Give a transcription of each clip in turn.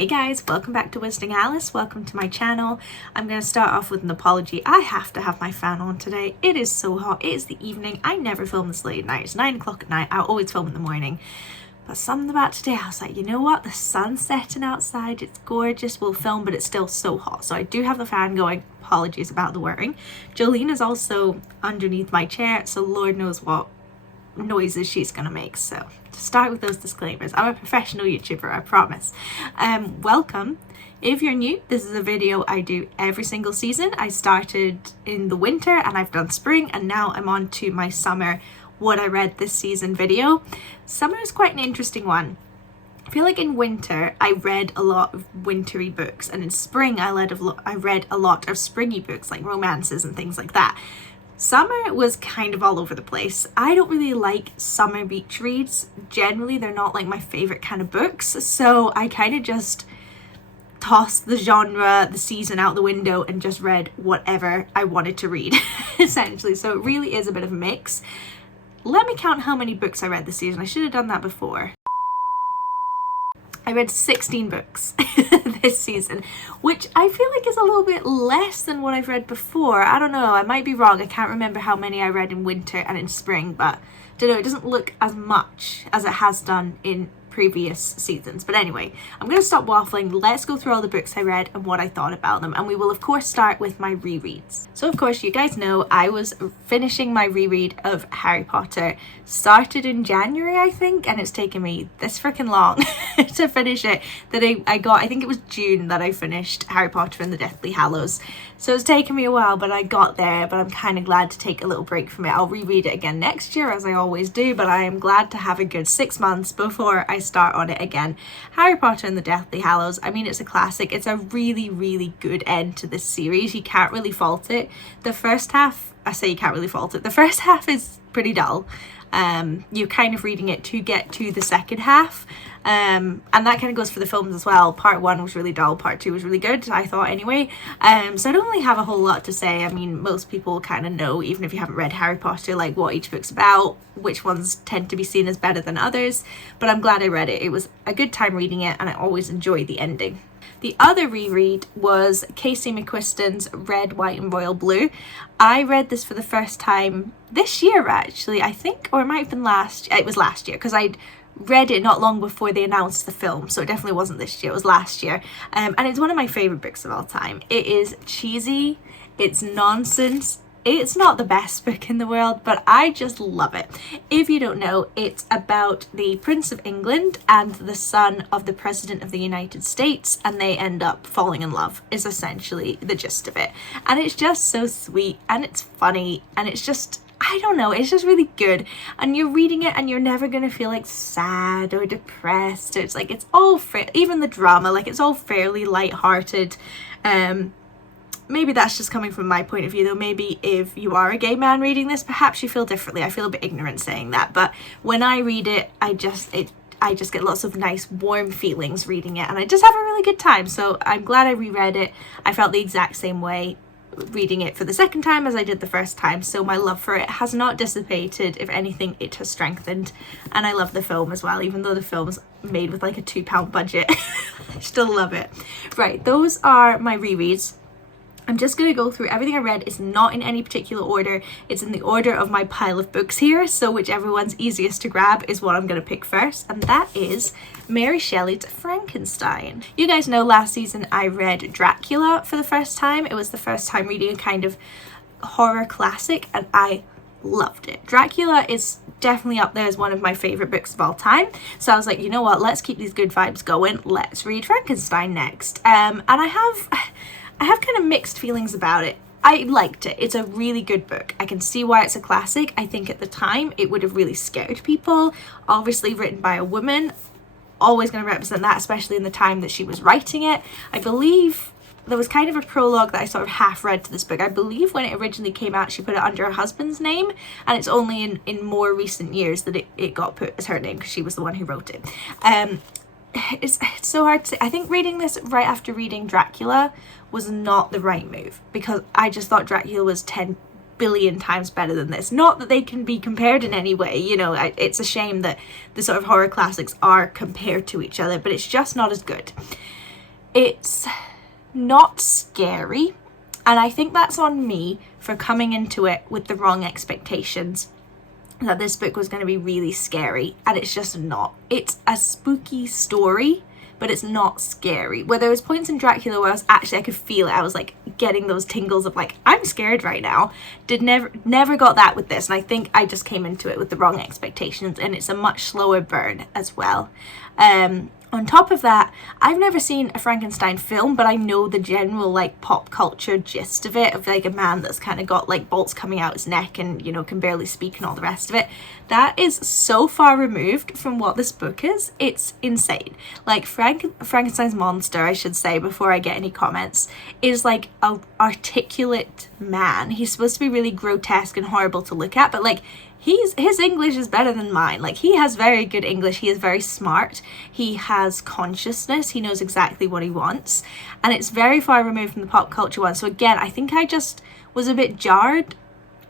Hey guys, welcome back to Wizarding Alice. Welcome to my channel. I'm going to start off with an apology. I have to have my fan on today. It is so hot. It is the evening. I never film this late at night. It's 9 o'clock at night. I always film in the morning. But something about today, I was like, you know what? The sun's setting outside. It's gorgeous. We'll film, but it's still so hot. So I do have the fan going. Apologies about the whirring. Jolene is also underneath my chair, so Lord knows what noises she's gonna make. So to start with those disclaimers, I'm a professional YouTuber, I promise. Welcome. If you're new, this is a video I do every single season. I started in the winter and I've done spring, and now I'm on to my summer what I read this season video. Summer is quite an interesting one. I feel like in winter I read a lot of wintry books, and in spring I read a lot of springy books like romances and things like that. Summer was kind of all over the place. I don't really like summer beach reads. Generally, they're not like my favorite kind of books, so I kind of just tossed the genre, the season out the window and just read whatever I wanted to read, essentially. So it really is a bit of a mix. Let me count how many books I read this season. I should have done that before. I read 16 books this season, which I feel like is a little bit less than what I've read before. I don't know, I might be wrong. I can't remember how many I read in winter and in spring, but I don't know, it doesn't look as much as it has done in previous seasons. But anyway, I'm going to stop waffling. Let's go through all the books I read and what I thought about them, and we will of course start with my rereads. So of course, you guys know I was finishing my reread of Harry Potter. Started in January, I think, and it's taken me this freaking long to finish it. That I think it was June that I finished Harry Potter and the Deathly Hallows. So it's taken me a while, but I got there. But I'm kind of glad to take a little break from it. I'll reread it again next year, as I always do, but I am glad to have a good 6 months before I start on it again. Harry Potter and the Deathly Hallows, I mean, it's a classic. It's a really, really good end to this series. You can't really fault it. The first half, I say you can't really fault it. The first half is pretty dull. You're kind of reading it to get to the second half. And that kind of goes for the films as well. Part 1 was really dull, part 2 was really good, I thought anyway. So I don't really have a whole lot to say. I mean, most people kind of know, even if you haven't read Harry Potter, like what each book's about, which ones tend to be seen as better than others. But I'm glad I read it. It was a good time reading it, and I always enjoy the ending. The other reread was Casey McQuiston's Red, White and Royal Blue. I read this for the first time this year, actually, I think, or it might have been it was last year, because I'd read it not long before they announced the film, so it definitely wasn't this year, it was last year. And it's one of my favourite books of all time. It is cheesy, it's nonsense. It's not the best book in the world, but I just love it. If you don't know, it's about the Prince of England and the son of the President of the United States, and they end up falling in love, is essentially the gist of it. And it's just so sweet, and it's funny, and it's just, I don't know, it's just really good. And you're reading it and you're never going to feel like sad or depressed. It's like, it's all even the drama, like it's all fairly light-hearted. Maybe that's just coming from my point of view, though. Maybe if you are a gay man reading this, perhaps you feel differently. I feel a bit ignorant saying that, but when I read it, I just get lots of nice warm feelings reading it, and I just have a really good time. So I'm glad I reread it. I felt the exact same way reading it for the second time as I did the first time, so my love for it has not dissipated. If anything, it has strengthened. And I love the film as well, even though the film's made with like a £2 budget. I still love it. Right, those are my rereads. I'm just going to go through everything I read. It's not in any particular order. It's in the order of my pile of books here. So whichever one's easiest to grab is what I'm going to pick first. And that is Mary Shelley's Frankenstein. You guys know last season I read Dracula for the first time. It was the first time reading a kind of horror classic, and I loved it. Dracula is definitely up there as one of my favorite books of all time. So I was like, you know what? Let's keep these good vibes going. Let's read Frankenstein next. And I have kind of mixed feelings about it. I liked it. It's a really good book. I can see why it's a classic. I think at the time it would have really scared people. Obviously written by a woman. Always going to represent that, especially in the time that she was writing it. I believe there was kind of a prologue that I sort of half read to this book. I believe when it originally came out, she put it under her husband's name, and it's only in more recent years that it got put as her name, because she was the one who wrote it. It's so hard to say. I think reading this right after reading Dracula was not the right move, because I just thought Dracula was 10 billion times better than this. Not that they can be compared in any way, you know, it's a shame that the sort of horror classics are compared to each other, but it's just not as good. It's not scary, and I think that's on me for coming into it with the wrong expectations, that this book was going to be really scary, and it's just not. It's a spooky story, but it's not scary. Where there was points in Dracula where I could feel it. I was like getting those tingles of like, I'm scared right now. Never got that with this, and I think I just came into it with the wrong expectations, and it's a much slower burn as well. On top of that, I've never seen a Frankenstein film, but I know the general like pop culture gist of it, of like a man that's kind of got like bolts coming out his neck and, you know, can barely speak and all the rest of it. That is so far removed from what this book is. It's insane. Like Frankenstein's monster, I should say, before I get any comments, is like a articulate man. He's supposed to be really grotesque and horrible to look at, but like his English is better than mine. Like, he has very good English. He is very smart. He has consciousness. He knows exactly what he wants. And it's very far removed from the pop culture one. So again, I think I just was a bit jarred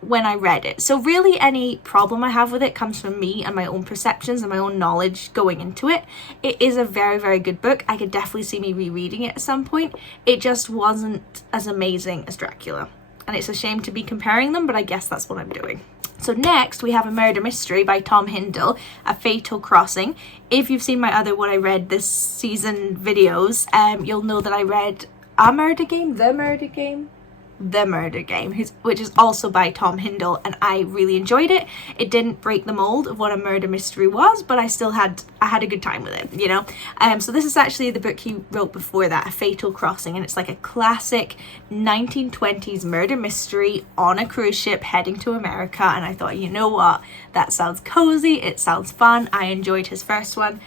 when I read it. So really any problem I have with it comes from me and my own perceptions and my own knowledge going into it. It is a very, very good book. I could definitely see me rereading it at some point. It just wasn't as amazing as Dracula. And it's a shame to be comparing them, but I guess that's what I'm doing. So next we have A Murder Mystery by Tom Hindle, A Fatal Crossing. If you've seen my other What I Read This Season videos, you'll know that I read The Murder Game, which is also by Tom Hindle, and I really enjoyed it. It didn't break the mold of what a murder mystery was, but I had a good time with it, you know. So this is actually the book he wrote before that, A Fatal Crossing, and it's like a classic 1920s murder mystery on a cruise ship heading to America. And I thought, you know what, that sounds cozy, it sounds fun. I enjoyed his first one.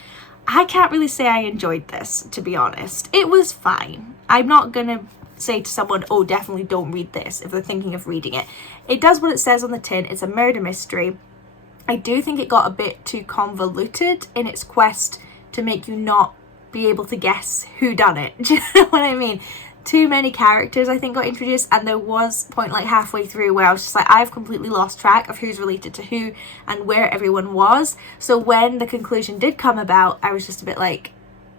I can't really say I enjoyed this, to be honest. It was fine. I'm not gonna say to someone, oh, definitely don't read this if they're thinking of reading it. It does what it says on the tin. It's a murder mystery. I do think it got a bit too convoluted in its quest to make you not be able to guess who done it. Do you know what I mean? Too many characters, I think, got introduced, and there was a point like halfway through where I was just like, I've completely lost track of who's related to who and where everyone was. So when the conclusion did come about, I was just a bit like,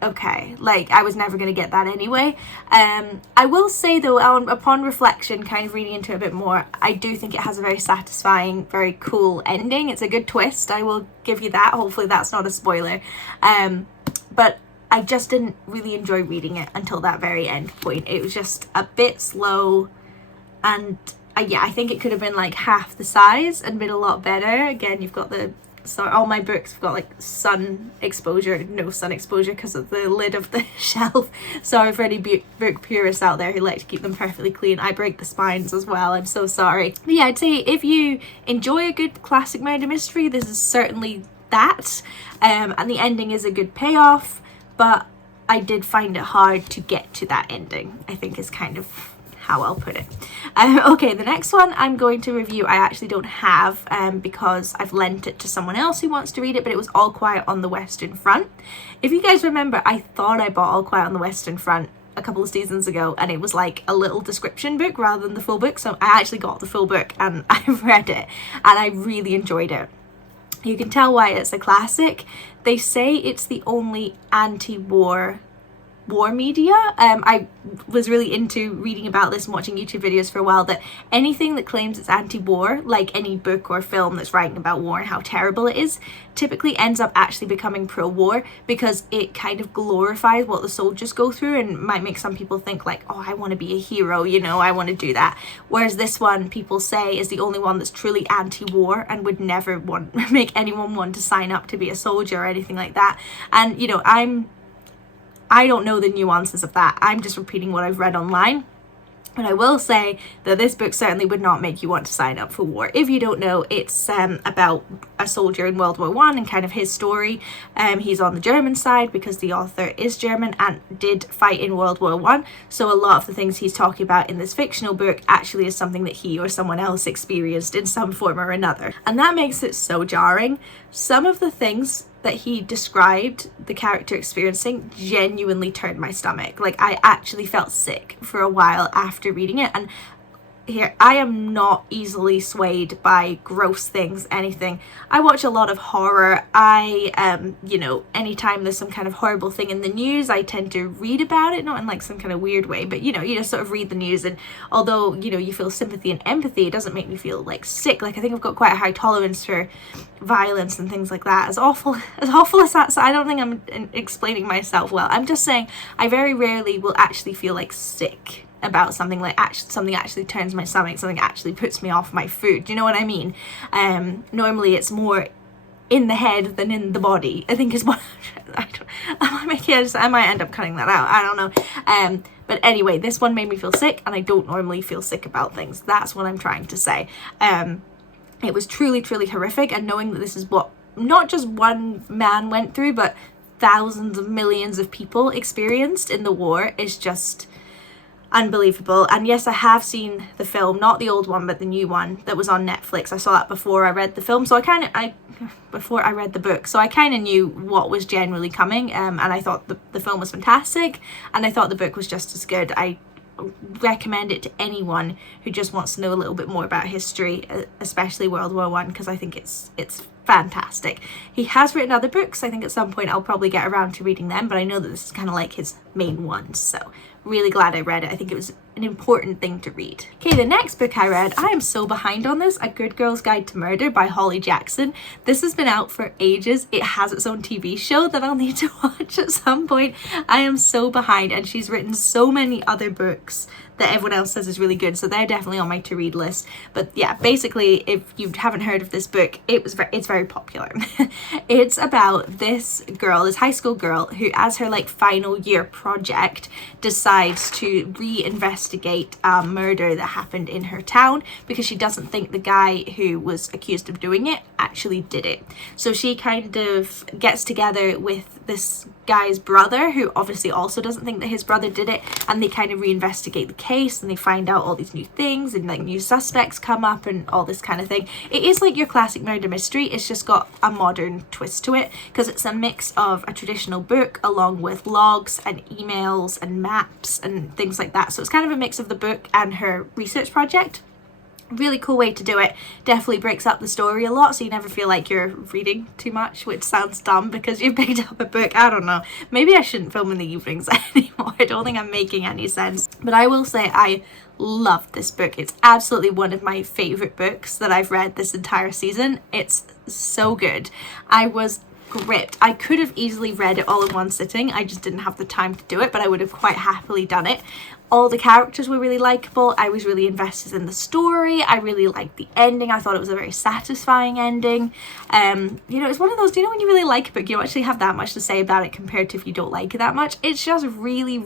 okay, like I was never going to get that anyway. I will say though, upon reflection, kind of reading into it a bit more, I do think it has a very satisfying, very cool ending. It's a good twist, I will give you that. Hopefully that's not a spoiler. But I just didn't really enjoy reading it until that very end point. It was just a bit slow, and yeah, I think it could have been like half the size and been a lot better. Again, you've got so all my books have got like sun exposure, no sun exposure because of the lid of the shelf. Sorry for any book purists out there who like to keep them perfectly clean. I break the spines as well, I'm so sorry. But yeah, I'd say if you enjoy a good classic murder mystery, this is certainly that. And the ending is a good payoff, but I did find it hard to get to that ending, I think is kind of how I'll put it. Okay, the next one I'm going to review I actually don't have because I've lent it to someone else who wants to read it, but it was All Quiet on the Western Front. If you guys remember, I thought I bought All Quiet on the Western Front a couple of seasons ago, and it was like a little description book rather than the full book, so I actually got the full book and I've read it and I really enjoyed it. You can tell why it's a classic. They say it's the only anti-war media. I was really into reading about this and watching YouTube videos for a while, that anything that claims it's anti-war, like any book or film that's writing about war and how terrible it is, typically ends up actually becoming pro-war, because it kind of glorifies what the soldiers go through and might make some people think like, oh, I want to be a hero, you know, I want to do that. Whereas this one, people say, is the only one that's truly anti-war and would never make anyone want to sign up to be a soldier or anything like that. And you know, I don't know the nuances of that. I'm just repeating what I've read online. But I will say that this book certainly would not make you want to sign up for war. If you don't know, it's about a soldier in World War I and kind of his story. He's on the German side because the author is German and did fight in World War I. So a lot of the things he's talking about in this fictional book actually is something that he or someone else experienced in some form or another. And that makes it so jarring. Some of the things that he described the character experiencing genuinely turned my stomach. Like, I actually felt sick for a while after reading it, and here, I am not easily swayed by gross things, anything. I watch a lot of horror. You know, anytime there's some kind of horrible thing in the news, I tend to read about it, not in like some kind of weird way, but you know, you just sort of read the news, and although, you know, you feel sympathy and empathy, it doesn't make me feel like sick. Like, I think I've got quite a high tolerance for violence and things like that. As awful as that, so I don't think I'm explaining myself well. I'm just saying I very rarely will actually feel like sick about something, like something actually turns my stomach, something actually puts me off my food. Do you know what I mean? Normally it's more in the head than in the body, I think is what I might end up cutting that out, I don't know. But anyway, this one made me feel sick, and I don't normally feel sick about things. That's what I'm trying to say. It was truly horrific, and knowing that this is what not just one man went through, but thousands of millions of people experienced in the war is just unbelievable. And yes, I have seen the film, not the old one, but the new one that was on Netflix. I saw that before I read the film, so before I read the book, so I kind of knew what was generally coming, and I thought the film was fantastic, and I thought the book was just as good. I recommend it to anyone who just wants to know a little bit more about history, especially World War One, because I think it's fantastic. He has written other books. I think at some point I'll probably get around to reading them, but I know that this is kind of like his main one, so really glad I read it. I think it was an important thing to read. Okay, the next book I read, I am so behind on this, A Good Girl's Guide to Murder by Holly Jackson. This has been out for ages. It has its own TV show that I'll need to watch at some point. I am so behind, and she's written so many other books that everyone else says is really good, so they're definitely on my to read list. But yeah, basically, if you haven't heard of this book, it's very popular. It's about this girl, this high school girl, who as her like final year project decides to reinvestigate a murder that happened in her town, because she doesn't think the guy who was accused of doing it actually did it. So she kind of gets together with this guy's brother, who obviously also doesn't think that his brother did it, and they kind of reinvestigate the case, and they find out all these new things, and like new suspects come up and all this kind of thing. It is like your classic murder mystery, it's just got a modern twist to it, because it's a mix of a traditional book along with logs and emails and maps and things like that. So it's kind of a mix of the book and her research project. Really cool way to do it. Definitely breaks up the story a lot, so you never feel like you're reading too much, which sounds dumb because you've picked up a book. I don't know, maybe I shouldn't film in the evenings anymore. I don't think I'm making any sense, but I will say I loved this book. It's absolutely one of my favorite books that I've read this entire season. It's so good. I was gripped. I could have easily read it all in one sitting. I just didn't have the time to do it, but I would have quite happily done it. All the characters were really likable. I was really invested in the story. I really liked the ending. I thought it was a very satisfying ending. You know, it's one of those, do you know when you really like a book, you don't actually have that much to say about it compared to if you don't like it that much? It's just really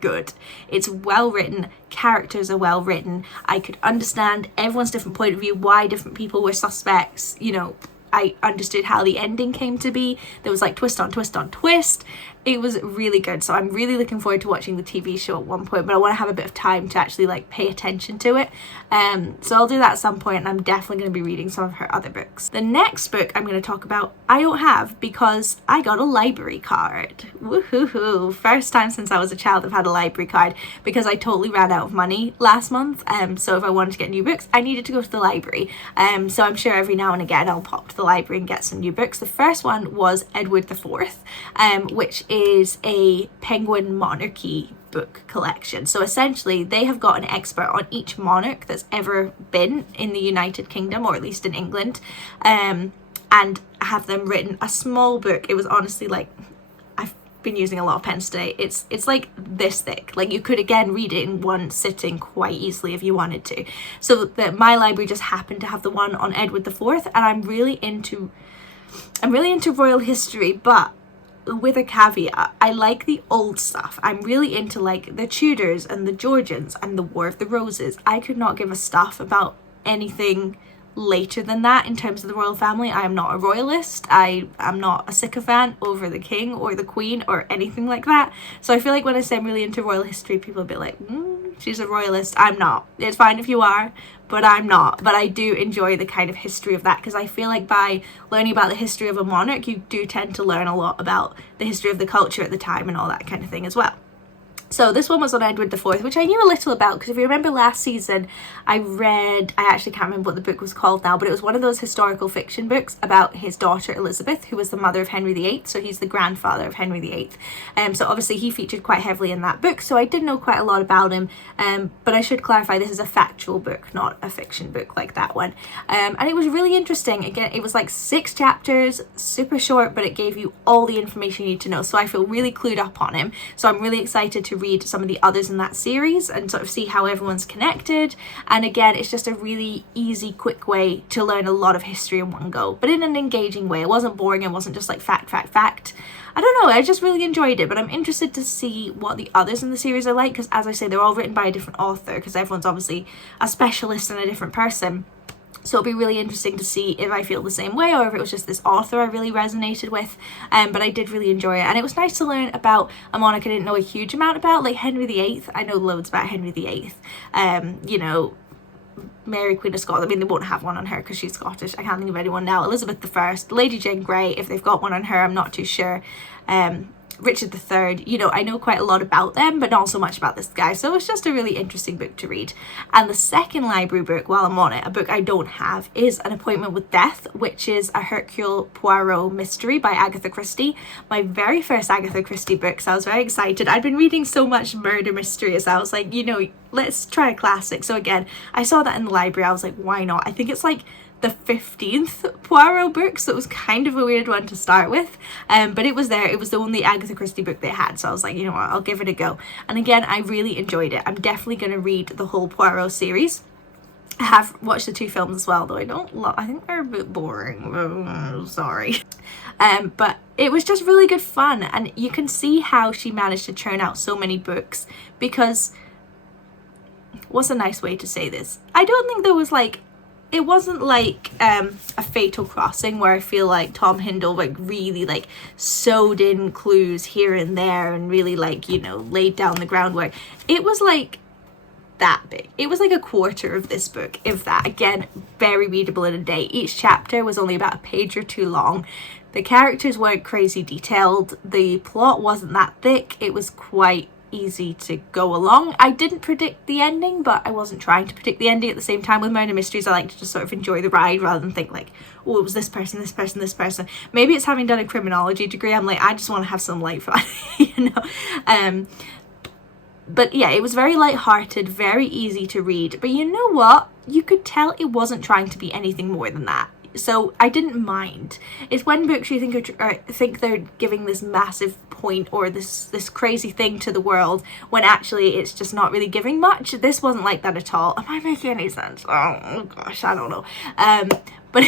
good. It's well written. Characters are well written. I could understand everyone's different point of view, why different people were suspects. You know, I understood how the ending came to be. There was like twist on twist on twist. It was really good, so I'm really looking forward to watching the TV show at one point, but I want to have a bit of time to actually like pay attention to it. So I'll do that at some point, and I'm definitely going to be reading some of her other books. The next book I'm going to talk about, I don't have, because I got a library card. Woohoo! First time since I was a child I've had a library card, because I totally ran out of money last month. So if I wanted to get new books, I needed to go to the library. So I'm sure every now and again I'll pop to the library and get some new books. The first one was Edward IV, which is a Penguin Monarchy book collection. So essentially they have got an expert on each monarch that's ever been in the United Kingdom, or at least in England, and have them written a small book. It was honestly like, I've been using a lot of pens today. It's like this thick. Like you could again read it in one sitting quite easily if you wanted to. So that my library just happened to have the one on Edward IV, and I'm really into royal history, but with a caveat. I like the old stuff. I'm really into like the Tudors and the Georgians and the War of the Roses. I could not give a stuff about anything later than that in terms of the royal family. I am not a royalist. I am not a sycophant over the king or the queen or anything like that. So I feel like when I say I'm really into royal history, people will be like, she's a royalist. I'm not. It's fine if you are, but I'm not. But I do enjoy the kind of history of that, because I feel like by learning about the history of a monarch, you do tend to learn a lot about the history of the culture at the time and all that kind of thing as well. So this one was on Edward IV, which I knew a little about, because if you remember last season, I actually can't remember what the book was called now, but it was one of those historical fiction books about his daughter Elizabeth, who was the mother of Henry VIII, so he's the grandfather of Henry VIII. So obviously he featured quite heavily in that book, so I did know quite a lot about him, but I should clarify this is a factual book, not a fiction book like that one. And it was really interesting. Again, it was like 6 chapters, super short, but it gave you all the information you need to know, so I feel really clued up on him. So I'm really excited to read some of the others in that series and sort of see how everyone's connected. And again, it's just a really easy, quick way to learn a lot of history in one go, but in an engaging way. It wasn't boring, it wasn't just like fact. I don't know, I just really enjoyed it, but I'm interested to see what the others in the series are like, because as I say, they're all written by a different author, because everyone's obviously a specialist and a different person. So it'll be really interesting to see if I feel the same way, or if it was just this author I really resonated with. But I did really enjoy it, and it was nice to learn about a monarch I didn't know a huge amount about, like Henry VIII. I know loads about Henry VIII. You know, Mary, Queen of Scots. I mean, they won't have one on her because she's Scottish. I can't think of anyone now. Elizabeth I, Lady Jane Grey, if they've got one on her, I'm not too sure. Richard III, you know, I know quite a lot about them, but not so much about this guy. So it's just a really interesting book to read. And the second library book, while I'm on it, a book I don't have, is An Appointment with Death, which is a Hercule Poirot mystery by Agatha Christie. My very first Agatha Christie book, so I was very excited. I'd been reading so much murder mysteries, so I was like, you know, let's try a classic. So again, I saw that in the library, I was like, why not? I think it's like the 15th Poirot book, so it was kind of a weird one to start with, but it was there. It was the only Agatha Christie book they had, so I was like, you know what, I'll give it a go. And again, I really enjoyed it. I'm definitely going to read the whole Poirot series. I have watched the 2 films as well, though I think they're a bit boring. Sorry. But it was just really good fun, and you can see how she managed to churn out so many books, because what's a nice way to say this? I don't think there was like, it wasn't like a Fatal Crossing, where I feel like Tom Hindle like really like sewed in clues here and there and really like, you know, laid down the groundwork. It was like that big. It was like a quarter of this book, if that. Again, very readable in a day. Each chapter was only about a page or 2 long. The characters weren't crazy detailed. The plot wasn't that thick. It was quite easy to go along. I didn't predict the ending, but I wasn't trying to predict the ending at the same time. With murder mysteries, I like to just sort of enjoy the ride rather than think like, oh, it was this person, this person, this person. Maybe it's having done a criminology degree, I'm like, I just want to have some light fun, you know. But yeah, it was very light-hearted, very easy to read, but you know what, you could tell it wasn't trying to be anything more than that. So I didn't mind. It's when books you think they're giving this massive point or this crazy thing to the world, when actually it's just not really giving much. This wasn't like that at all. Am I making any sense? Oh gosh, I don't know. But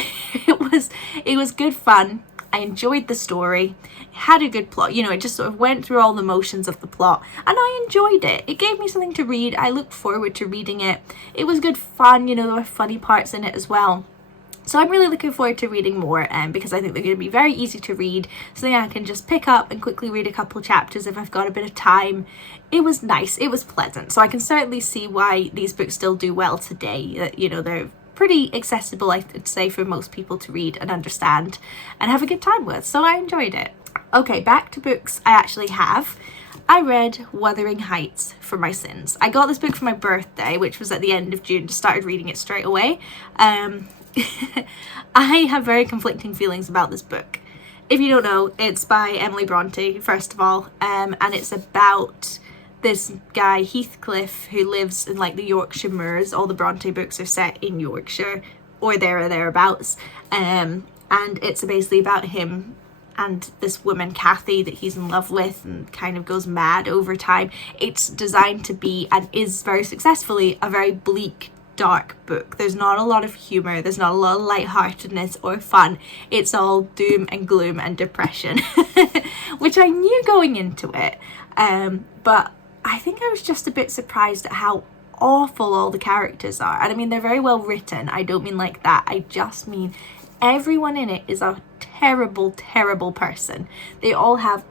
it was good fun. I enjoyed the story. It had a good plot. You know, it just sort of went through all the motions of the plot, and I enjoyed it. It gave me something to read. I looked forward to reading it. It was good fun. You know, there were funny parts in it as well. So I'm really looking forward to reading more, because I think they're going to be very easy to read, something I can just pick up and quickly read a couple chapters if I've got a bit of time. It was nice, it was pleasant, so I can certainly see why these books still do well today. You know, they're pretty accessible, I'd say, for most people to read and understand and have a good time with, so I enjoyed it. Okay, back to books I actually have. I read Wuthering Heights for my sins. I got this book for my birthday, which was at the end of June, just started reading it straight away. I have very conflicting feelings about this book. If you don't know, it's by Emily Bronte, first of all, and it's about this guy, Heathcliff, who lives in like the Yorkshire moors. All the Bronte books are set in Yorkshire, or there or thereabouts, and it's basically about him and this woman, Kathy, that he's in love with and kind of goes mad over time. It's designed to be, and is very successfully, a very bleak, dark book. There's not a lot of humor, there's not a lot of lightheartedness or fun. It's all doom and gloom and depression, which I knew going into it, but I think I was just a bit surprised at how awful all the characters are. And I mean, they're very well written, I don't mean like that, I just mean everyone in it is a terrible person. They all have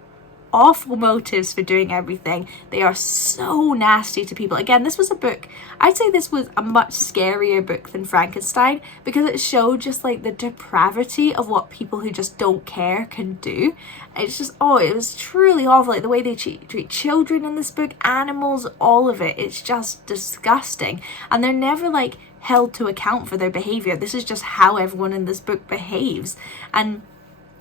awful motives for doing everything. They are so nasty to people. Again, this was a book, I'd say this was a much scarier book than Frankenstein, because it showed just like the depravity of what people who just don't care can do. It's just, oh, it was truly awful. Like the way they treat children in this book, animals, all of it. It's just disgusting. And they're never like held to account for their behavior. This is just how everyone in this book behaves. And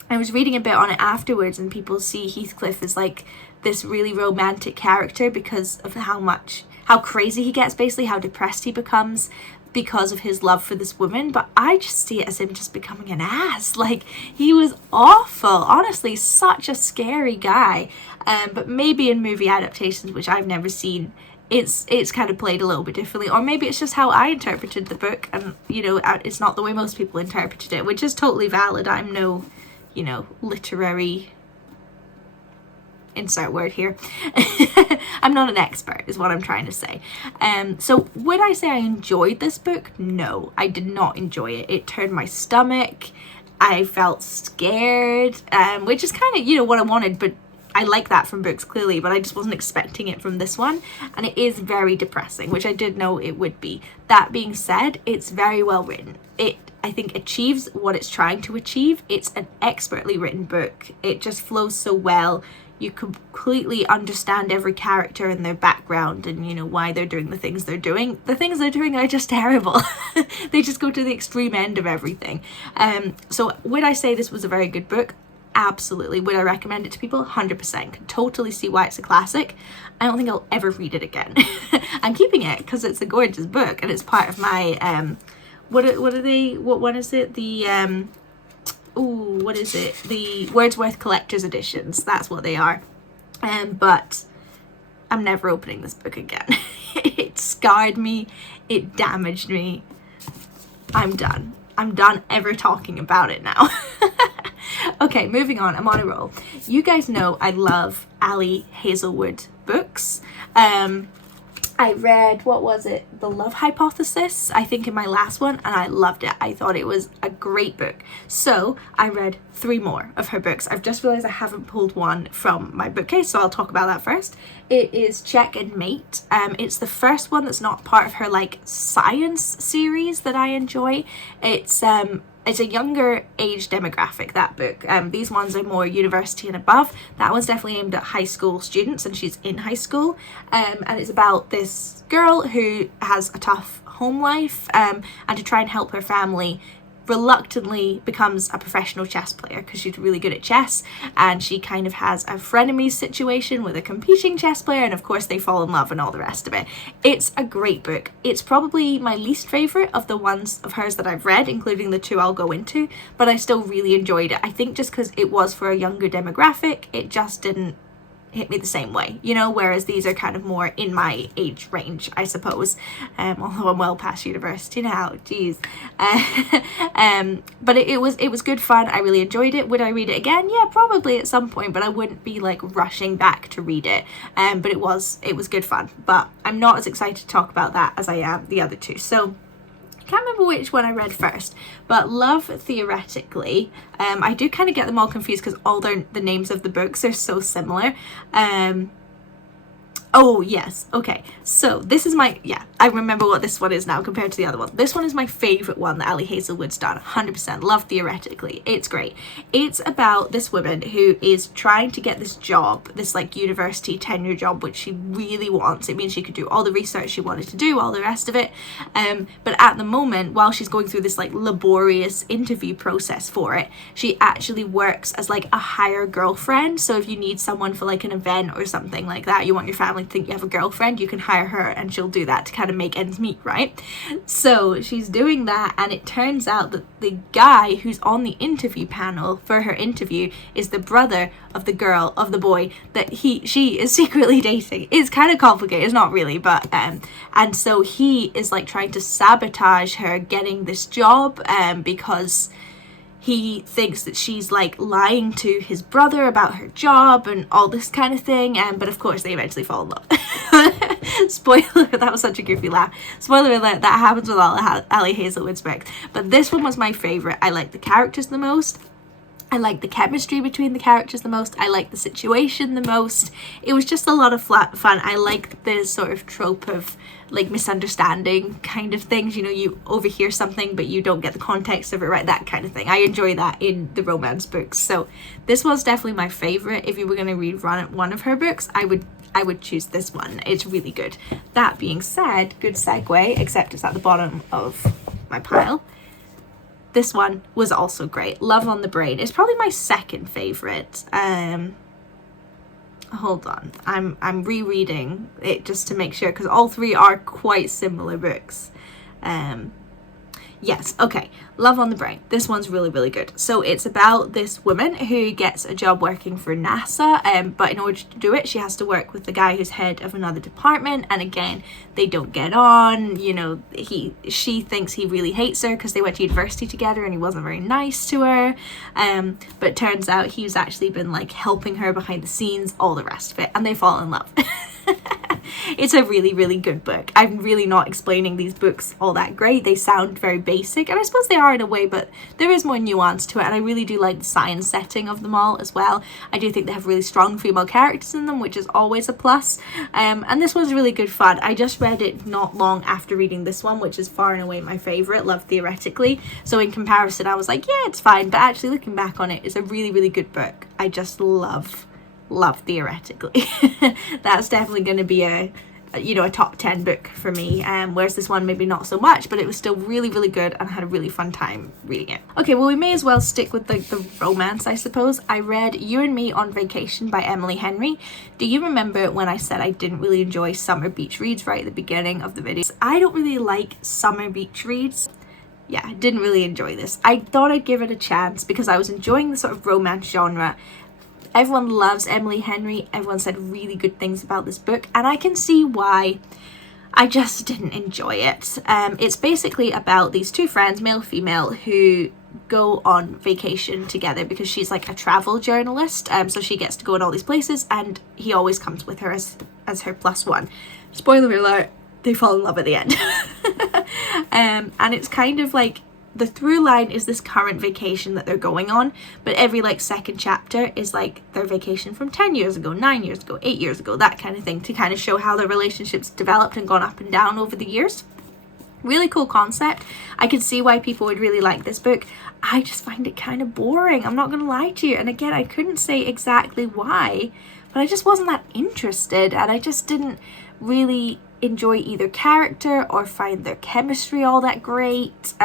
I was reading a bit on it afterwards, and people see Heathcliff as like this really romantic character because of how crazy he gets, basically how depressed he becomes because of his love for this woman. But I just see it as him just becoming an ass. Like, he was awful, honestly, such a scary guy. But maybe in movie adaptations, which I've never seen, it's kind of played a little bit differently, or maybe it's just how I interpreted the book, and you know, it's not the way most people interpreted it, which is totally valid. I'm no, you know, literary insert word here. I'm not an expert is what I'm trying to say. So would I say I enjoyed this book? No, I did not enjoy it. It turned my stomach. I felt scared, which is kind of, you know, what I wanted, but I like that from books clearly, but I just wasn't expecting it from this one. And it is very depressing, which I did know it would be. That being said, it's very well written. I think achieves what it's trying to achieve. It's an expertly written book. It just flows so well. You completely understand every character and their background, and you know why they're doing the things they're doing. The things they're doing are just terrible. They just go to the extreme end of everything. So would I say this was a very good book? Absolutely. Would I recommend it to people? 100%. Can totally see why it's a classic. I don't think I'll ever read it again. I'm keeping it because it's a gorgeous book, and it's part of my what one is it? The what is it? The Wordsworth Collector's Editions. That's what they are. But I'm never opening this book again. It scarred me. It damaged me. I'm done. I'm done ever talking about it now. Okay, moving on. I'm on a roll. You guys know I love Ali Hazelwood books. I read, what was it? The Love Hypothesis, I think, in my last one, and I loved it. I thought it was a great book. So I read 3 more of her books. I've just realized I haven't pulled one from my bookcase, so I'll talk about that first. It is Check and Mate. It's the first one that's not part of her like science series that I enjoy. It's a younger age demographic, that book. These ones are more university and above. That one's definitely aimed at high school students, and she's in high school. And it's about this girl who has a tough home life, and to try and help her family, reluctantly becomes a professional chess player because she's really good at chess, and she kind of has a frenemies situation with a competing chess player, and of course they fall in love and all the rest of it. It's a great book. It's probably my least favorite of the ones of hers that I've read, including the 2 I'll go into, but I still really enjoyed it. I think just because it was for a younger demographic, it just didn't hit me the same way, you know, whereas these are kind of more in my age range, I suppose, although I'm well past university now, geez. But it was good fun. I really enjoyed it. Would I read it again? Yeah, probably at some point, but I wouldn't be like rushing back to read it. But it was good fun, but I'm not as excited to talk about that as I am the other 2. So I can't remember which one I read first, but Love Theoretically, I do kind of get them all confused because all the names of the books are so similar. Oh, yes. Okay. So this is I remember what this one is now compared to the other one. This one is my favorite one that Ali Hazelwood's done. 100%. Love Theoretically. It's great. It's about this woman who is trying to get this job, this like university tenure job, which she really wants. It means she could do all the research she wanted to do, all the rest of it. But at the moment, while she's going through this like laborious interview process for it, she actually works as like a hire girlfriend. So if you need someone for like an event or something like that, you want your family to think you have a girlfriend, you can hire her and she'll do that to kind of make ends meet, right? So she's doing that, and it turns out that the guy who's on the interview panel for her interview is the brother of the boy that she is secretly dating. It's kind of complicated, it's not really, but and so he is like trying to sabotage her getting this job because he thinks that she's like lying to his brother about her job and all this kind of thing, but of course they eventually fall in love. Spoiler, that was such a goofy laugh. Spoiler alert, that happens with all Ali Hazelwood's books. But this one was my favourite. I like the characters the most. I liked the chemistry between the characters the most. I liked the situation the most. It was just a lot of fun. I liked the sort of trope of like misunderstanding kind of things. You know, you overhear something but you don't get the context of it right, that kind of thing. I enjoy that in the romance books. So this was definitely my favorite. If you were going to read one of her books, I would choose this one. It's really good. That being said, good segue, except it's at the bottom of my pile. This one was also great. Love on the Brain is probably my second favorite. Hold on, I'm rereading it just to make sure, because all three are quite similar books. Yes, okay. Love on the Brain. This one's really, really good. So it's about this woman who gets a job working for NASA, but in order to do it, she has to work with the guy who's head of another department. And again, they don't get on. You know, she thinks he really hates her because they went to university together and he wasn't very nice to her. But it turns out he's actually been like helping her behind the scenes, all the rest of it, and they fall in love. It's a really, really good book. I'm really not explaining these books all that great. They sound very basic, and I suppose they are in a way, but there is more nuance to it, and I really do like the science setting of them all as well. I do think they have really strong female characters in them, which is always a plus. And this was really good fun. I just read it not long after reading this one, which is far and away my favourite, Love Theoretically. So in comparison, I was like, yeah, it's fine. But actually looking back on it, it's a really, really good book. I just love Theoretically. That's definitely going to be a top 10 book for me, whereas this one maybe not so much, but it was still really, really good and I had a really fun time reading it. Okay, well, we may as well stick with the romance, I suppose. I read You and Me on Vacation by Emily Henry. Do you remember when I said I didn't really enjoy summer beach reads right at the beginning of the video? I don't really like summer beach reads. Yeah, I didn't really enjoy this. I thought I'd give it a chance because I was enjoying the sort of romance genre. Everyone loves Emily Henry. Everyone said really good things about this book, and I can see why. I just didn't enjoy it. It's basically about these two friends, male, female, who go on vacation together because she's like a travel journalist. So she gets to go in all these places, and he always comes with her as her plus one. Spoiler alert, they fall in love at the end. And it's kind of like the through line is this current vacation that they're going on, but every like second chapter is like their vacation from 10 years ago, 9 years ago, 8 years ago, that kind of thing, to kind of show how their relationships developed and gone up and down over the years. Really cool concept. I can see why people would really like this book. I just find it kind of boring, I'm not gonna lie to you. And again, I couldn't say exactly why, but I just wasn't that interested, and I just didn't really enjoy either character or find their chemistry all that great.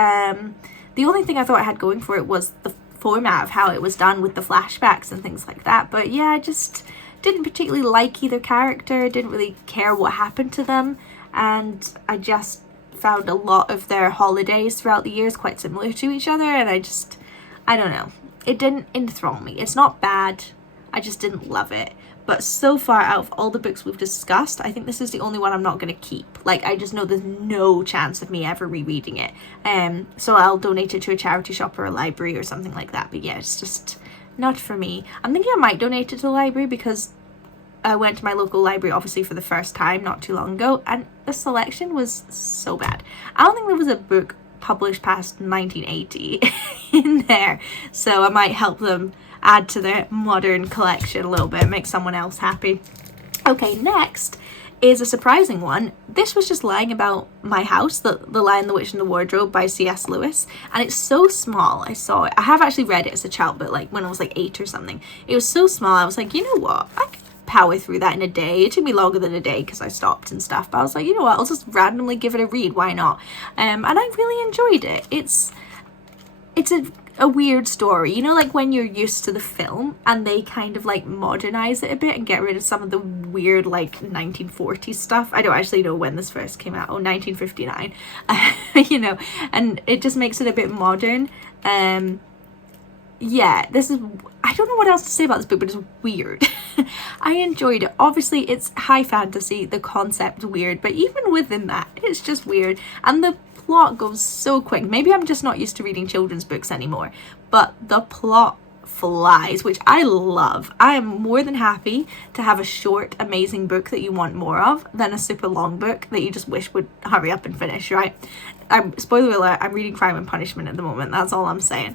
The only thing I thought I had going for it was the format of how it was done with the flashbacks and things like that. But yeah, I just didn't particularly like either character, didn't really care what happened to them, and I just found a lot of their holidays throughout the years quite similar to each other, and I don't know, it didn't enthrall me. It's not bad, I just didn't love it. But so far, out of all the books we've discussed, I think this is the only one I'm not going to keep. Like, I just know there's no chance of me ever rereading it. So I'll donate it to a charity shop or a library or something like that. But yeah, it's just not for me. I'm thinking I might donate it to the library because I went to my local library, obviously, for the first time not too long ago. And the selection was so bad. I don't think there was a book published past 1980 in there. So I might help them add to their modern collection a little bit, make someone else happy. Okay, next is a surprising one. This was just lying about my house, The Lion, the Witch and the Wardrobe by C.S. Lewis, and it's so small. I saw it. I have actually read it as a child, but like when I was like 8 or something. It was so small, I was like, you know what, I could power through that in a day. It took me longer than a day because I stopped and stuff, but I was like, you know what, I'll just randomly give it a read, why not? And I really enjoyed it. It's a weird story, you know, like when you're used to the film and they kind of like modernize it a bit and get rid of some of the weird like 1940s stuff. I don't actually know when this first came out. 1959. You know, and it just makes it a bit modern. Yeah, this is, I don't know what else to say about this book, but it's weird. I enjoyed it. Obviously, it's high fantasy, the concept's weird, but even within that, it's just weird. And the plot goes so quick. Maybe I'm just not used to reading children's books anymore, but the plot flies, which I love. I am more than happy to have a short, amazing book that you want more of than a super long book that you just wish would hurry up and finish, right? Spoiler alert, I'm reading Crime and Punishment at the moment. That's all I'm saying.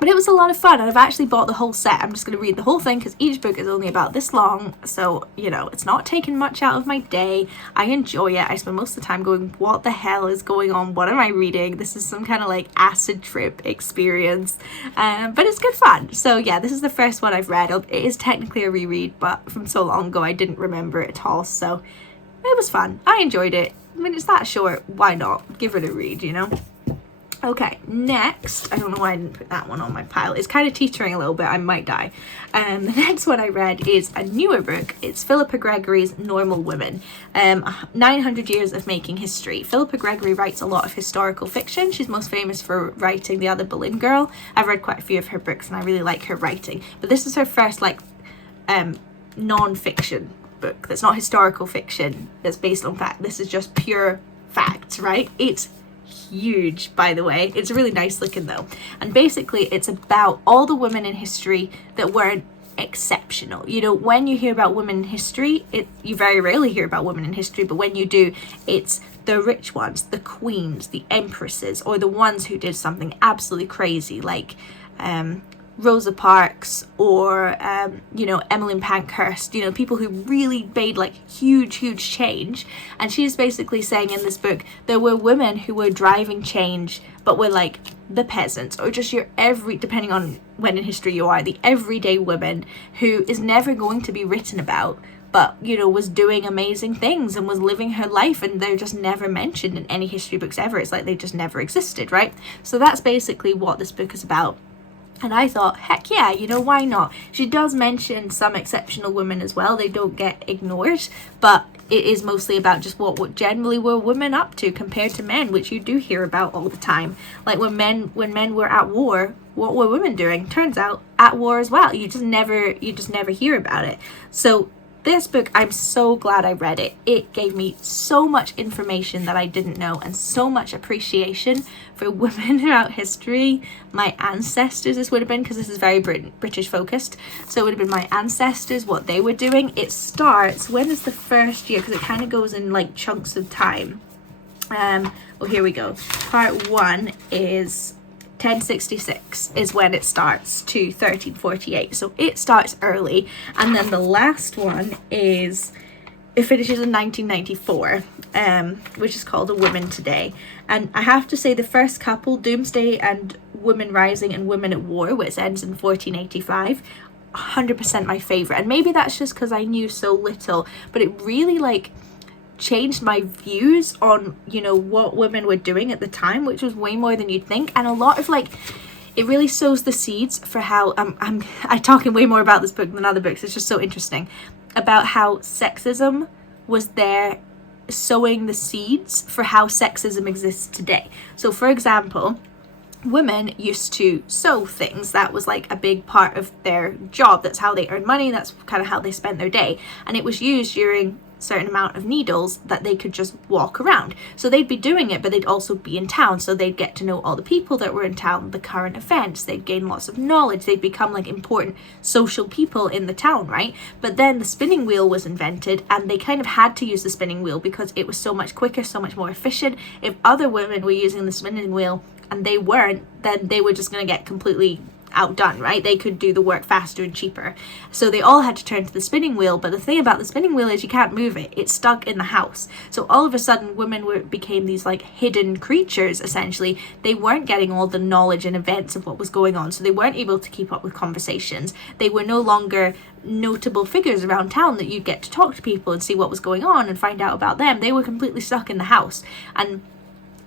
But it was a lot of fun, and I've actually bought the whole set. I'm just going to read the whole thing because each book is only about this long, so, you know, it's not taking much out of my day. I enjoy it. I spend most of the time going, what the hell is going on? What am I reading? This is some kind of like acid trip experience, but it's good fun. So yeah, this is the first one I've read. It is technically a reread, but from so long ago I didn't remember it at all, so it was fun. I enjoyed it. I mean, it's that short, why not? Give it a read, you know? Okay, next, I don't know why I didn't put that one on my pile. It's kind of teetering a little bit, I might die. The next one I read is a newer book. It's Philippa Gregory's Normal Women, 900 Years of Making History. Philippa Gregory writes a lot of historical fiction. She's most famous for writing The Other Boleyn Girl. I've read quite a few of her books and I really like her writing. But this is her first like non-fiction book that's not historical fiction, that's based on fact. This is just pure facts, right? It's huge, by the way. It's really nice looking though, and basically it's about all the women in history that weren't exceptional. You know, when you hear about women in history, you very rarely hear about women in history, but when you do, it's the rich ones, the queens, the empresses, or the ones who did something absolutely crazy, like Rosa Parks or you know, Emmeline Pankhurst, you know, people who really made like huge change. And she's basically saying in this book there were women who were driving change, but were like the peasants, or just your depending on when in history you are, the everyday woman who is never going to be written about, but, you know, was doing amazing things and was living her life, and they're just never mentioned in any history books ever. It's like they just never existed, right? So that's basically what this book is about. And I thought, heck yeah, you know, why not? She does mention some exceptional women as well. They don't get ignored, but it is mostly about just what generally were women up to compared to men, which you do hear about all the time. Like when men were at war, what were women doing? Turns out at war as well. You just never hear about it. So this book, I'm so glad I read it. It gave me so much information that I didn't know, and so much appreciation for women throughout history. My ancestors, this would have been, because this is very British focused, so it would have been my ancestors, what they were doing. It starts, when is the first year? Because it kind of goes in like chunks of time. Well, here we go. Part 1 is 1066 is when it starts to 1348, so it starts early. And then the last one it finishes in 1994, which is called A Woman Today. And I have to say, the first couple, Doomsday and Women Rising and Women at War, which ends in 1485, 100% my favorite. And maybe that's just because I knew so little, but it really like changed my views on, you know, what women were doing at the time, which was way more than you'd think. And a lot of like, it really sows the seeds for how I'm talking way more about this book than other books. It's just so interesting about how sexism was there, sowing the seeds for how sexism exists today. So for example, women used to sew things. That was like a big part of their job. That's how they earned money. That's kind of how they spent their day. And it was used during certain amount of needles that they could just walk around. So they'd be doing it, but they'd also be in town, so they'd get to know all the people that were in town, the current events, they'd gain lots of knowledge, they'd become like important social people in the town, right? But then the spinning wheel was invented, and they kind of had to use the spinning wheel because it was so much quicker, so much more efficient. If other women were using the spinning wheel and they weren't, then they were just going to get completely outdone, right? They could do the work faster and cheaper. So they all had to turn to the spinning wheel. But the thing about the spinning wheel is you can't move it. It's stuck in the house. So all of a sudden women became these like hidden creatures, essentially. They weren't getting all the knowledge and events of what was going on. So they weren't able to keep up with conversations. They were no longer notable figures around town that you'd get to talk to people and see what was going on and find out about them. They were completely stuck in the house. And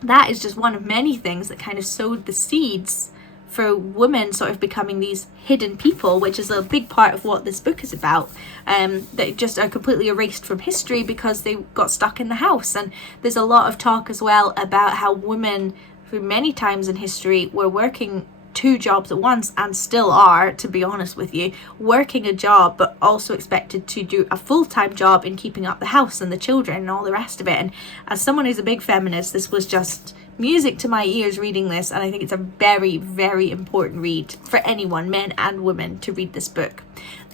that is just one of many things that kind of sowed the seeds for women sort of becoming these hidden people, which is a big part of what this book is about, that just are completely erased from history because they got stuck in the house. And there's a lot of talk as well about how women, for many times in history, were working 2 jobs at once, and still are, to be honest with you, working a job but also expected to do a full-time job in keeping up the house and the children and all the rest of it. And as someone who's a big feminist, this was just music to my ears reading this, and I think it's a very, very important read for anyone, men and women, to read this book.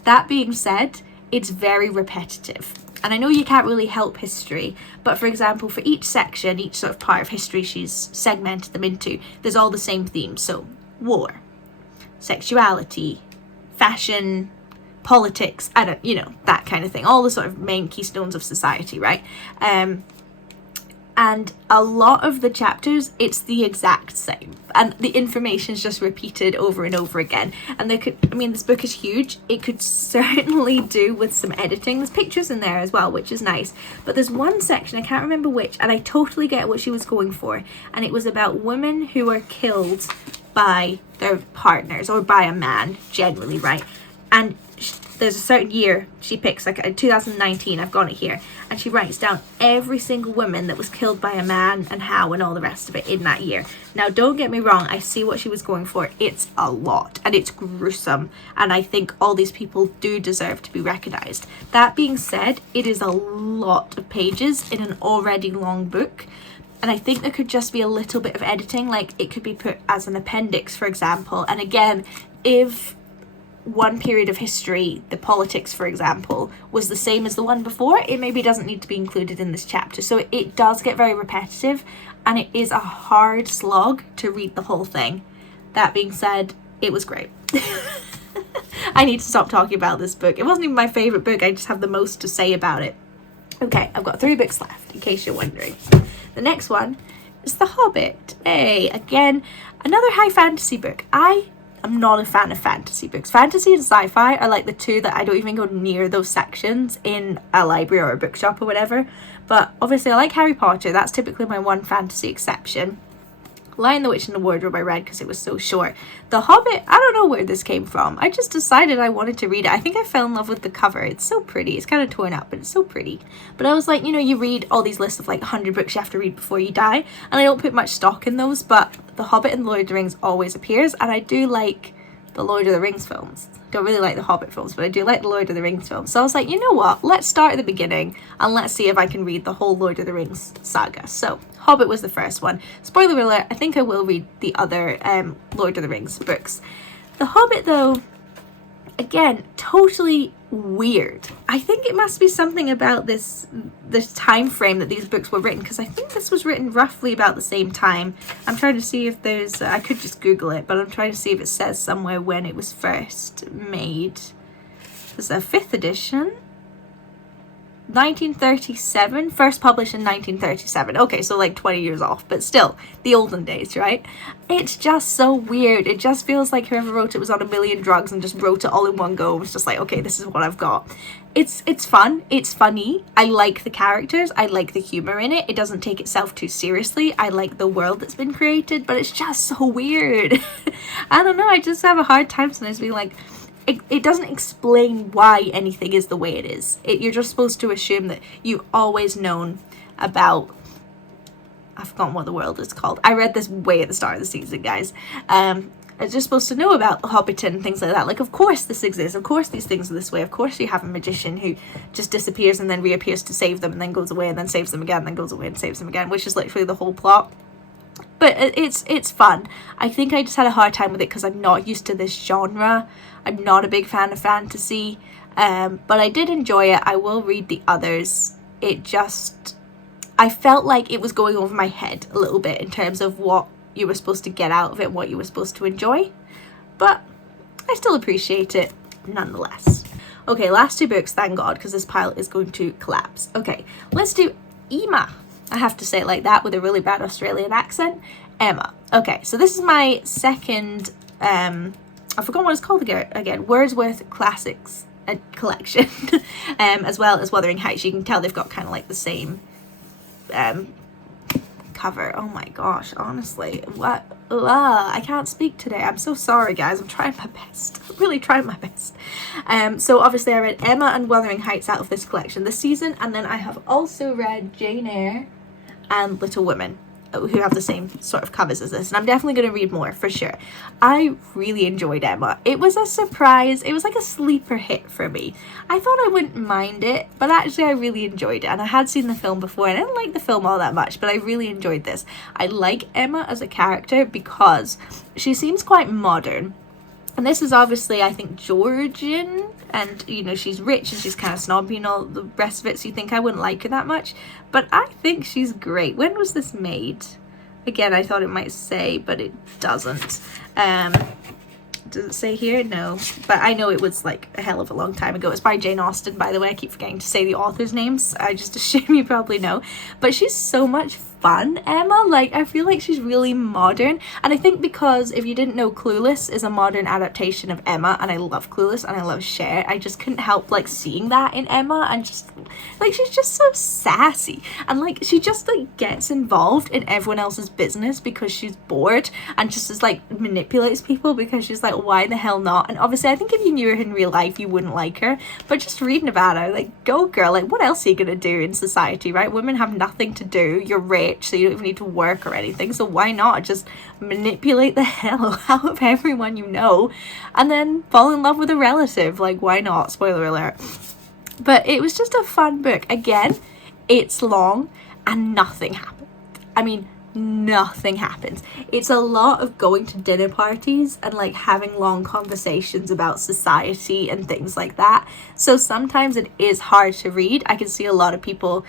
That being said, it's very repetitive. And I know you can't really help history, but for example, for each section, each sort of part of history she's segmented them into, there's all the same themes. So war, sexuality, fashion, politics, I don't, you know, that kind of thing, all the sort of main keystones of society, right? And a lot of the chapters, it's the exact same, and the information's just repeated over and over again. And they could, I mean, this book is huge. It could certainly do with some editing. There's pictures in there as well, which is nice, but there's one section, I can't remember which, and I totally get what she was going for, and it was about women who are killed by their partners or by a man generally, right? And there's a certain year she picks, like 2019, I've got it here, and she writes down every single woman that was killed by a man and how and all the rest of it in that year. Now, don't get me wrong, I see what she was going for. It's a lot, and it's gruesome, and I think all these people do deserve to be recognised. That being said, it is a lot of pages in an already long book, and I think there could just be a little bit of editing, like it could be put as an appendix, for example. And again, if one period of history, the politics, for example, was the same as the one before, it maybe doesn't need to be included in this chapter. So it does get very repetitive, and it is a hard slog to read the whole thing. That being said, it was great. I need to stop talking about this book. It wasn't even my favourite book, I just have the most to say about it. Okay, I've got 3 books left, in case you're wondering. The next one is The Hobbit. Hey, again, another high fantasy book. I'm not a fan of fantasy books. Fantasy and sci-fi are like the two that I don't even go near those sections in a library or a bookshop or whatever. But obviously I like Harry Potter. That's typically my one fantasy exception. Lion, the Witch and the Wardrobe I read because it was so short. The Hobbit, I don't know where this came from. I just decided I wanted to read it. I think I fell in love with the cover. It's so pretty. It's kind of torn up, but it's so pretty. But I was like, you know, you read all these lists of like 100 books you have to read before you die, and I don't put much stock in those, but The Hobbit and Lord of the Rings always appears, and I do like the Lord of the Rings films. Don't really like the Hobbit films, but I do like the Lord of the Rings films. So I was like, you know what? Let's start at the beginning and let's see if I can read the whole Lord of the Rings saga. So Hobbit was the first one. Spoiler alert, I think I will read the other Lord of the Rings books. The Hobbit, though, again, totally weird. I think it must be something about this time frame that these books were written, because I think this was written roughly about the same time. I'm trying to see if there's, I could just Google it, but I'm trying to see if it says somewhere when it was first made. There's a 5th edition. 1937, first published in 1937. Okay, so like 20 years off, but still, the olden days, right? It's just so weird. It just feels like whoever wrote it was on a million drugs and just wrote it all in one go. It was just like, okay, this is what I've got. It's fun. It's funny. I like the characters. I like the humor in it. It doesn't take itself too seriously. I like the world that's been created, but it's just so weird. I don't know. I just have a hard time sometimes being like, it doesn't explain why anything is the way it is. You're just supposed to assume that you've always known about, I've forgotten what the world is called. I read this way at the start of the season, guys. I'm just supposed to know about the Hobbiton and things like that. Like, of course this exists. Of course these things are this way. Of course you have a magician who just disappears and then reappears to save them and then goes away and then saves them again and then goes away and saves them again, which is literally the whole plot. But it's fun. I think I just had a hard time with it because I'm not used to this genre. I'm not a big fan of fantasy, but I did enjoy it. I will read the others. I felt like it was going over my head a little bit in terms of what you were supposed to get out of it, what you were supposed to enjoy, but I still appreciate it nonetheless. Okay, last 2 books, thank God, because this pile is going to collapse. Okay, let's do Emma. I have to say it like that with a really bad Australian accent. Emma. Okay, so this is my second, I forgot what it's called again, Wordsworth Classics collection, as well as Wuthering Heights. You can tell they've got kind of like the same cover. Oh my gosh, honestly, what? I can't speak today. I'm so sorry, guys. I'm trying my best. I'm really trying my best. So obviously I read Emma and Wuthering Heights out of this collection this season, and then I have also read Jane Eyre and Little Women, who have the same sort of covers as this, and I'm definitely going to read more for sure. I really enjoyed Emma. It was a surprise. It was like a sleeper hit for me. I thought I wouldn't mind it, but actually I really enjoyed it, and I had seen the film before and I didn't like the film all that much, but I really enjoyed this. I like Emma as a character because she seems quite modern, and this is obviously, I think, Georgian, and you know, she's rich and she's kind of snobby and all the rest of it, so you think I wouldn't like her that much, but I think she's great. When was this made? Again, I thought it might say, but it doesn't. Does it say here? No. But I know it was like a hell of a long time ago. It's by Jane Austen, by the way. I keep forgetting to say the author's names. I just assume you probably know. But she's so much fun, Emma. Like, I feel like she's really modern. And I think because, if you didn't know, Clueless is a modern adaptation of Emma. And I love Clueless and I love Cher. I just couldn't help, like, seeing that in Emma. And just, like, she's just so sassy. And, like, she just, like, gets involved in everyone else's business because she's bored. And just is, like, manipulates people because she's like, why the hell not? And obviously, I think if you knew her in real life, you wouldn't like her. But just reading about her, like, go girl. Like, what else are you gonna do in society, right? Women have nothing to do. You're rich, so you don't even need to work or anything. So why not just manipulate the hell out of everyone you know and then fall in love with a relative? Like, why not? Spoiler alert. But it was just a fun book. Again, it's long and nothing happened. I mean, nothing happens. It's a lot of going to dinner parties and like having long conversations about society and things like that. So sometimes it is hard to read. I can see a lot of people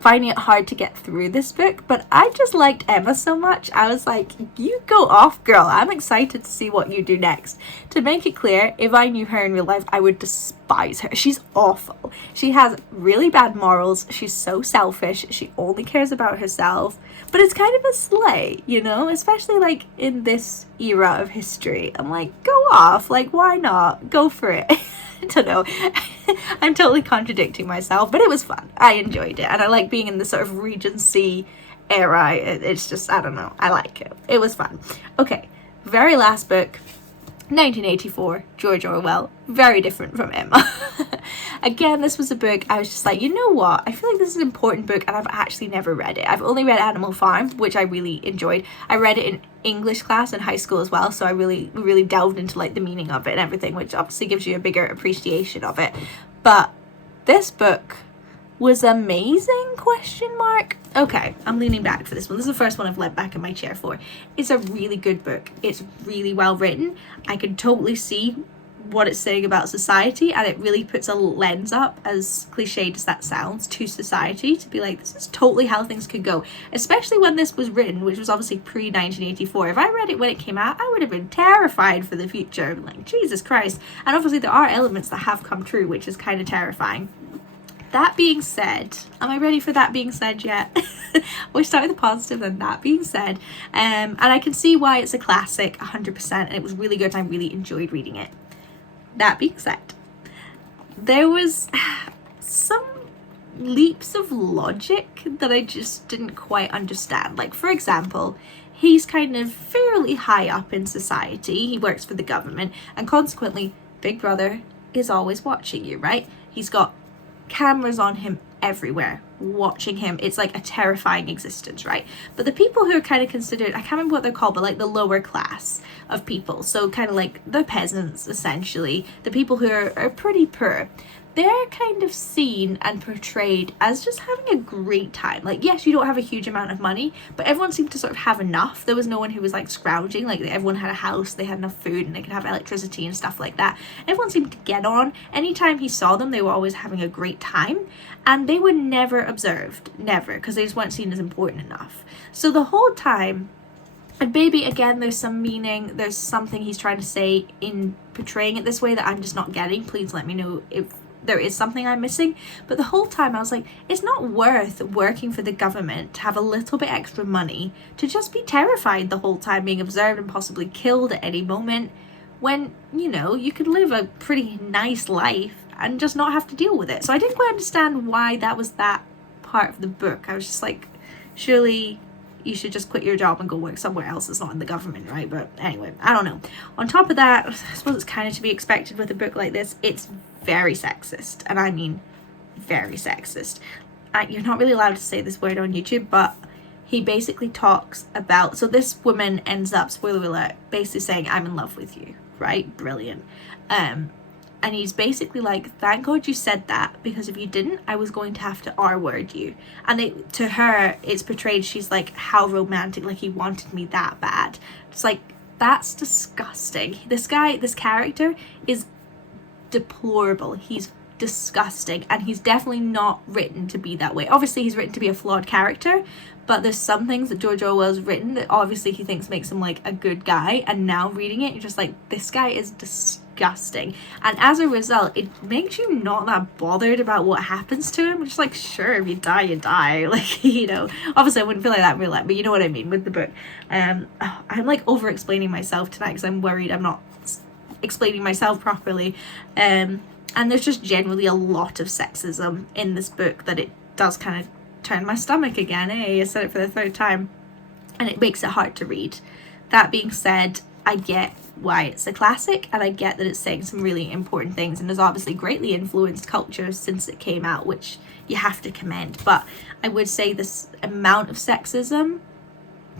finding it hard to get through this book, but I just liked Emma so much. I was like, you go off, girl. I'm excited to see what you do next. To make it clear, if I knew her in real life, I would despise her. She's awful. She has really bad morals. She's so selfish. She only cares about herself. But it's kind of a slay, you know, especially like in this era of history. I'm like, go off. Like, why not? Go for it. I don't know. I'm totally contradicting myself, but it was fun. I enjoyed it. And I like being in the sort of Regency era. It's just, I don't know. I like it. It was fun. Okay. Very last book. 1984, George Orwell. Very different from Emma. Again, this was a book I was just like, you know what? I feel like this is an important book and I've actually never read it. I've only read Animal Farm, which I really enjoyed. I read it in English class in high school as well, so I really delved into like the meaning of it and everything, which obviously gives you a bigger appreciation of it. But this book was amazing, question mark. Okay, I'm leaning back for this one. This is the first one I've leant back in my chair for. It's a really good book. It's really well written. I can totally see what it's saying about society, and it really puts a lens up, as cliched as that sounds, to society, to be like, this is totally how things could go, especially when this was written, which was obviously pre-1984. If I read it when it came out, I would have been terrified for the future. I'm like, Jesus Christ. And obviously there are elements that have come true, which is kind of terrifying. That being said, am I ready for that being said yet? We'll start with the positive, then that being said. And I can see why it's a classic, 100%, and it was really good and I really enjoyed reading it. That being said, there was some leaps of logic that I just didn't quite understand. Like, for example, he's kind of fairly high up in society. He works for the government, and consequently, Big Brother is always watching you, right? He's got cameras on him everywhere watching him. It's like a terrifying existence, right? But the people who are kind of considered, I can't remember what they're called, but like the lower class of people, so kind of like the peasants, essentially, the people who are pretty poor, they're kind of seen and portrayed as just having a great time. Like, yes, you don't have a huge amount of money, but everyone seemed to sort of have enough. There was no one who was like scrounging. Like, everyone had a house, they had enough food, and they could have electricity and stuff like that. Everyone seemed to get on. Anytime he saw them, they were always having a great time, and they were never observed, never, because they just weren't seen as important enough. So the whole time, and maybe again there's some meaning, there's something he's trying to say in portraying it this way that I'm just not getting. Please let me know if there is something I'm missing. But the whole time I was like, it's not worth working for the government to have a little bit extra money to just be terrified the whole time, being observed and possibly killed at any moment, when, you know, you could live a pretty nice life and just not have to deal with it. So I didn't quite understand why that was that part of the book. I was just like, surely you should just quit your job and go work somewhere else that's not in the government, right? But anyway, I don't know. On top of that, I suppose it's kind of to be expected with a book like this. It's very sexist, and I mean very sexist. You're not really allowed to say this word on YouTube, but he basically talks about, so this woman ends up, spoiler alert, basically saying, I'm in love with you, right? Brilliant. And he's basically like, thank God you said that, because if you didn't, I was going to have to R-word you. And to her, it's portrayed, she's like, how romantic, like he wanted me that bad. It's like, that's disgusting. This character is deplorable. He's disgusting, and he's definitely not written to be that way. Obviously he's written to be a flawed character, but there's some things that George Orwell's written that obviously he thinks makes him like a good guy, and now reading it you're just like, this guy is disgusting. And as a result, it makes you not that bothered about what happens to him. It's just like, sure, if you die, you die. Like, you know, obviously I wouldn't feel like that in real life, but you know what I mean with the book. I'm like over explaining myself tonight because I'm worried I'm not explaining myself properly. And there's just generally a lot of sexism in this book that it does kind of turn my stomach again. I said it for the third time, and it makes it hard to read. That being said, I get why it's a classic, and I get that it's saying some really important things and has obviously greatly influenced culture since it came out, which you have to commend. But I would say this amount of sexism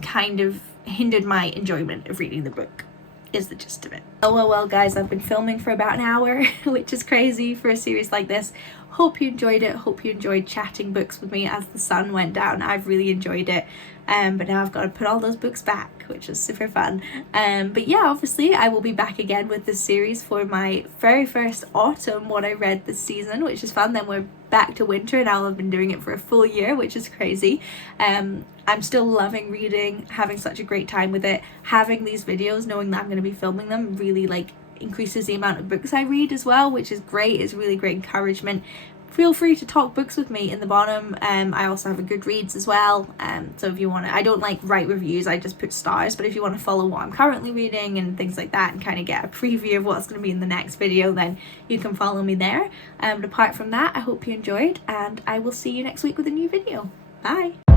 kind of hindered my enjoyment of reading the book, is the gist of it. Oh well guys, I've been filming for about an hour, which is crazy for a series like this. Hope you enjoyed it. Hope you enjoyed chatting books with me as the sun went down. I've really enjoyed it. But now I've got to put all those books back, which is super fun. But yeah, obviously I will be back again with this series for my very first autumn, what I read this season, which is fun. Then we're back to winter, and I've been doing it for a full year, which is crazy. I'm still loving reading, having such a great time with it. Having these videos, knowing that I'm going to be filming them, really like increases the amount of books I read as well, which is great. It's really great encouragement. Feel free to talk books with me in the bottom. I also have a Goodreads as well, so if you want to, I don't like write reviews, I just put stars, but if you want to follow what I'm currently reading and things like that and kind of get a preview of what's going to be in the next video, then you can follow me there. But apart from that, I hope you enjoyed, and I will see you next week with a new video. Bye!